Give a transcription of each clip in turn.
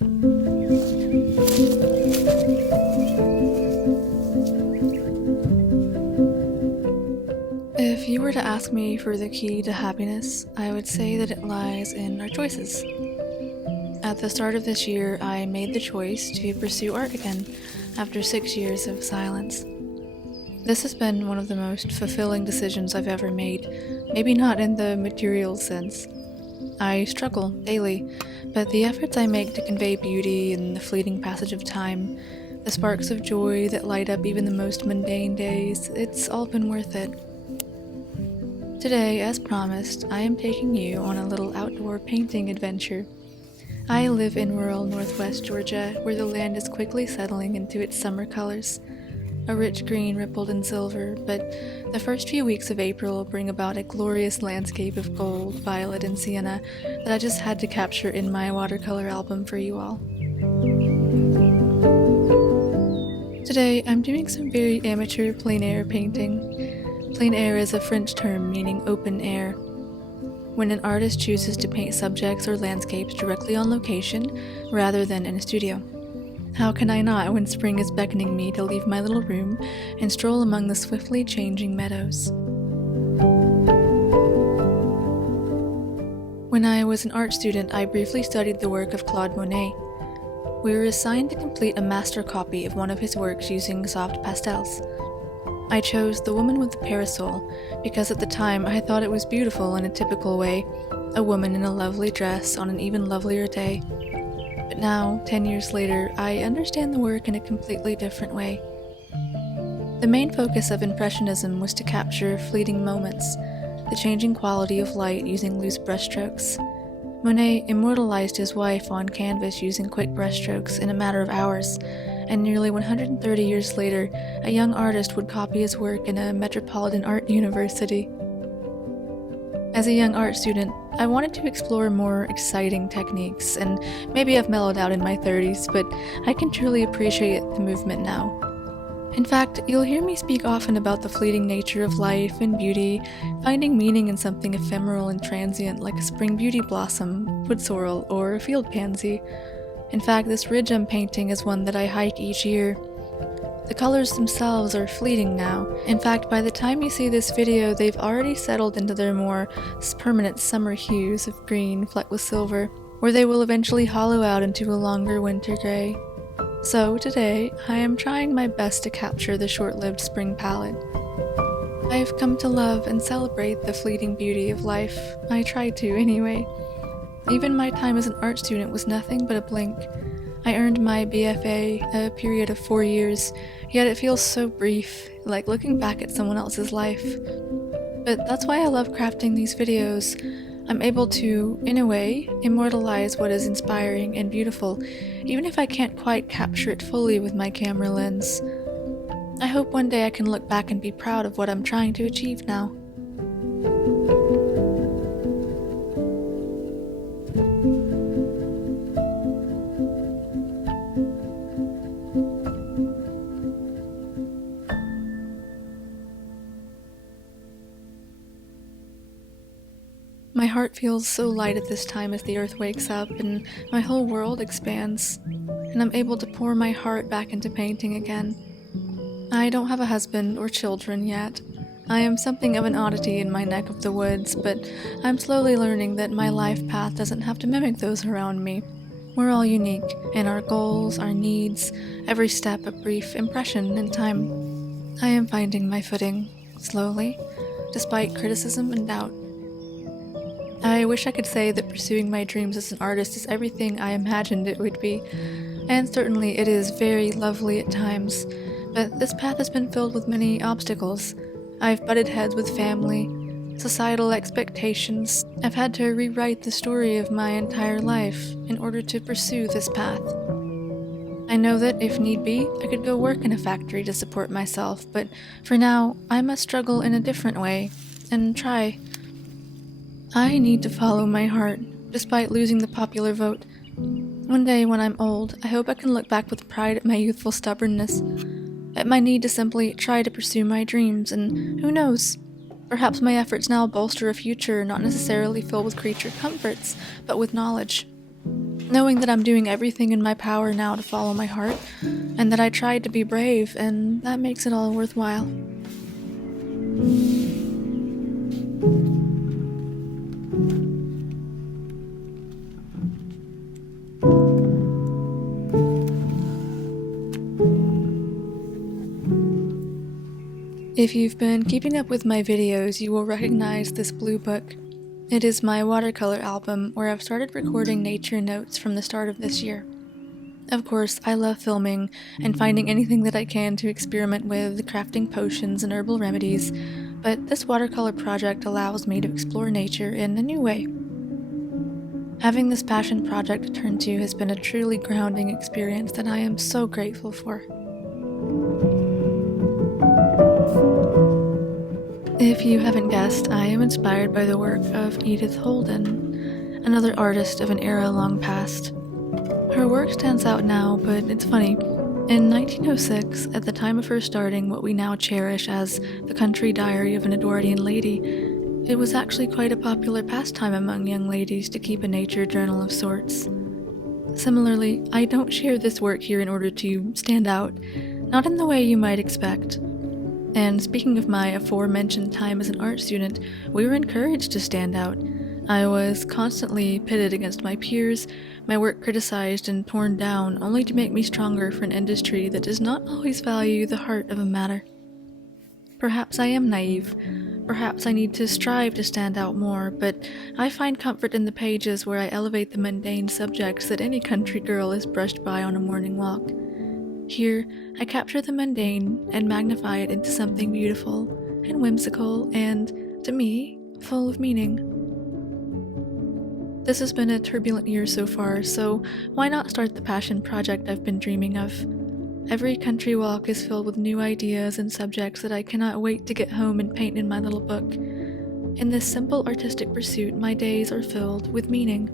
If you were to ask me for the key to happiness, I would say that it lies in our choices. At the start of this year, I made the choice to pursue art again after 6 years of silence. This has been one of the most fulfilling decisions I've ever made, maybe not in the material sense. I struggle daily, but the efforts I make to convey beauty in the fleeting passage of time, the sparks of joy that light up even the most mundane days, it's all been worth it. Today, as promised, I am taking you on a little outdoor painting adventure. I live in rural northwest Georgia, where the land is quickly settling into its summer colors. A rich green rippled in silver, but the first few weeks of April bring about a glorious landscape of gold, violet, and sienna that I just had to capture in my watercolor album for you all. Today, I'm doing some very amateur plein air painting. Plein air is a French term meaning open air. When an artist chooses to paint subjects or landscapes directly on location, rather than in a studio. How can I not when spring is beckoning me to leave my little room and stroll among the swiftly changing meadows? When I was an art student, I briefly studied the work of Claude Monet. We were assigned to complete a master copy of one of his works using soft pastels. I chose The Woman with the Parasol because at the time I thought it was beautiful in a typical way, a woman in a lovely dress on an even lovelier day. But now, 10 years later, I understand the work in a completely different way. The main focus of Impressionism was to capture fleeting moments, the changing quality of light using loose brushstrokes. Monet immortalized his wife on canvas using quick brushstrokes in a matter of hours, and nearly 130 years later, a young artist would copy his work in a metropolitan art university. As a young art student, I wanted to explore more exciting techniques, and maybe I've mellowed out in my 30s, but I can truly appreciate the movement now. In fact, you'll hear me speak often about the fleeting nature of life and beauty, finding meaning in something ephemeral and transient like a spring beauty blossom, wood sorrel, or a field pansy. In fact, this ridge I'm painting is one that I hike each year. The colors themselves are fleeting now. In fact, by the time you see this video, they've already settled into their more permanent summer hues of green flecked with silver, where they will eventually hollow out into a longer winter gray. So today, I am trying my best to capture the short-lived spring palette. I have come to love and celebrate the fleeting beauty of life. I try to, anyway. Even my time as an art student was nothing but a blink. I earned my BFA, a period of 4 years, yet it feels so brief, like looking back at someone else's life. But that's why I love crafting these videos. I'm able to, in a way, immortalize what is inspiring and beautiful, even if I can't quite capture it fully with my camera lens. I hope one day I can look back and be proud of what I'm trying to achieve now. My heart feels so light at this time as the earth wakes up and my whole world expands, and I'm able to pour my heart back into painting again. I don't have a husband or children yet. I am something of an oddity in my neck of the woods, but I'm slowly learning that my life path doesn't have to mimic those around me. We're all unique, and our goals, our needs, every step a brief impression in time. I am finding my footing, slowly, despite criticism and doubt. I wish I could say that pursuing my dreams as an artist is everything I imagined it would be, and certainly it is very lovely at times, but this path has been filled with many obstacles. I've butted heads with family, societal expectations. I've had to rewrite the story of my entire life in order to pursue this path. I know that, if need be, I could go work in a factory to support myself, but for now, I must struggle in a different way, and try. I need to follow my heart, despite losing the popular vote. One day when I'm old, I hope I can look back with pride at my youthful stubbornness, at my need to simply try to pursue my dreams, and who knows, perhaps my efforts now bolster a future not necessarily filled with creature comforts, but with knowledge. knowing that I'm doing everything in my power now to follow my heart, and that I tried to be brave, and that makes it all worthwhile. If you've been keeping up with my videos, you will recognize this blue book. It is my watercolor album where I've started recording nature notes from the start of this year. Of course, I love filming and finding anything that I can to experiment with, crafting potions and herbal remedies, but this watercolor project allows me to explore nature in a new way. Having this passion project to turn to has been a truly grounding experience that I am so grateful for. If you haven't guessed, I am inspired by the work of Edith Holden, another artist of an era long past. Her work stands out now, but it's funny. In 1906, at the time of her starting what we now cherish as the country diary of an Edwardian lady, it was actually quite a popular pastime among young ladies to keep a nature journal of sorts. Similarly, I don't share this work here in order to stand out, not in the way you might expect. And speaking of my aforementioned time as an art student, we were encouraged to stand out. I was constantly pitted against my peers, my work criticized and torn down, only to make me stronger for an industry that does not always value the heart of a matter. Perhaps I am naive. Perhaps I need to strive to stand out more, but I find comfort in the pages where I elevate the mundane subjects that any country girl is brushed by on a morning walk. Here, I capture the mundane and magnify it into something beautiful and whimsical and, to me, full of meaning. This has been a turbulent year so far, so why not start the passion project I've been dreaming of? Every country walk is filled with new ideas and subjects that I cannot wait to get home and paint in my little book. In this simple artistic pursuit, my days are filled with meaning,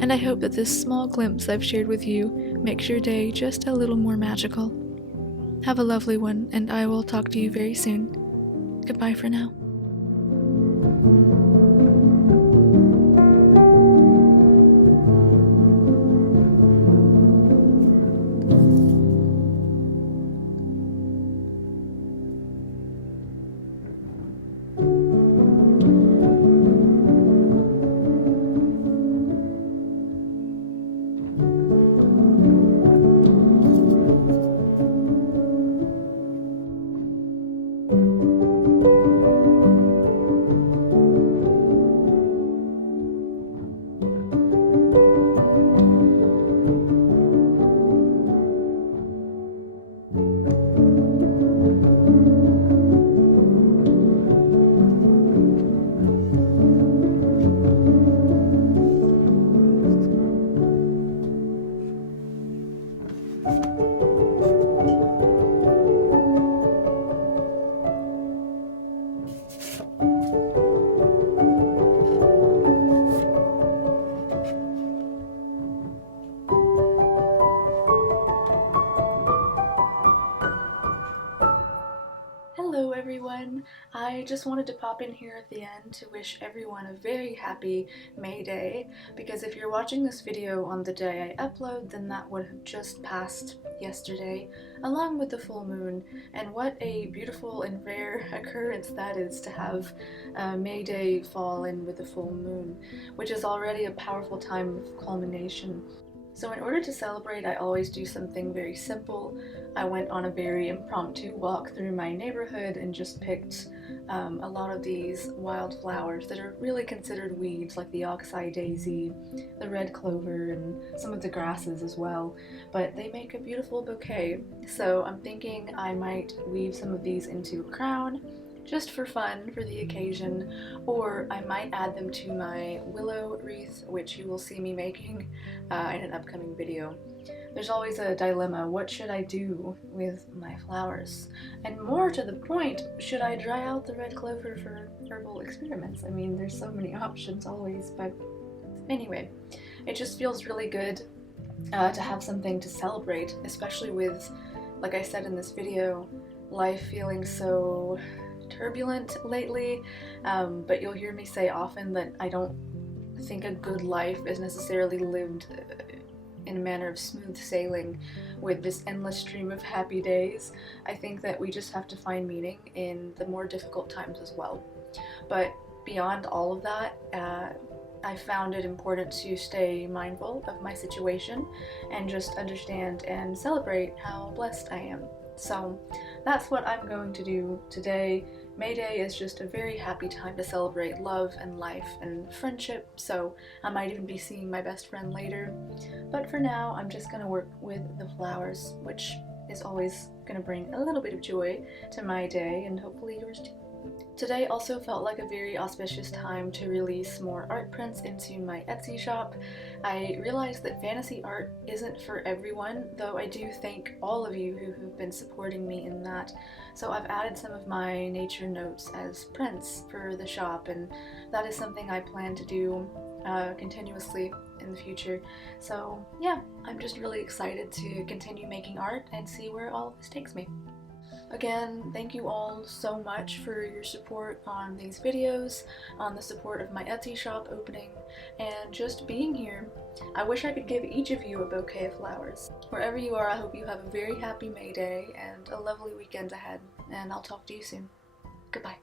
and I hope that this small glimpse I've shared with you makes your day just a little more magical. Have a lovely one, and I will talk to you very soon. Goodbye for now. Hello everyone! I just wanted to pop in here at the end to wish everyone a very happy May Day, because if you're watching this video on the day I upload, then that would have just passed yesterday, along with the full moon, and what a beautiful and rare occurrence that is to have May Day fall in with the full moon, which is already a powerful time of culmination. So in order to celebrate, I always do something very simple. I went on a very impromptu walk through my neighborhood and just picked a lot of these wildflowers that are really considered weeds, like the oxeye daisy, the red clover, and some of the grasses as well. But they make a beautiful bouquet, so I'm thinking I might weave some of these into a crown, just for fun for the occasion, or I might add them to my willow wreath, which you will see me making in an upcoming video. There's always a dilemma: what should I do with my flowers? And more to the point, should I dry out the red clover for herbal experiments? I mean, there's so many options always, but anyway, it just feels really good to have something to celebrate, especially with, like I said in this video, life feeling so turbulent lately, but you'll hear me say often that I don't think a good life is necessarily lived in a manner of smooth sailing with this endless stream of happy days. I think that we just have to find meaning in the more difficult times as well. But beyond all of that, I found it important to stay mindful of my situation and just understand and celebrate how blessed I am. So that's what I'm going to do today. May Day is just a very happy time to celebrate love and life and friendship, so I might even be seeing my best friend later. But for now, I'm just going to work with the flowers, which is always going to bring a little bit of joy to my day and hopefully yours too. Today also felt like a very auspicious time to release more art prints into my Etsy shop. I realized that fantasy art isn't for everyone, though I do thank all of you who've been supporting me in that. So I've added some of my nature notes as prints for the shop, and that is something I plan to do continuously in the future. So yeah, I'm just really excited to continue making art and see where all of this takes me. Again, thank you all so much for your support on these videos, on the support of my Etsy shop opening, and just being here. I wish I could give each of you a bouquet of flowers. Wherever you are, I hope you have a very happy May Day and a lovely weekend ahead, and I'll talk to you soon. Goodbye.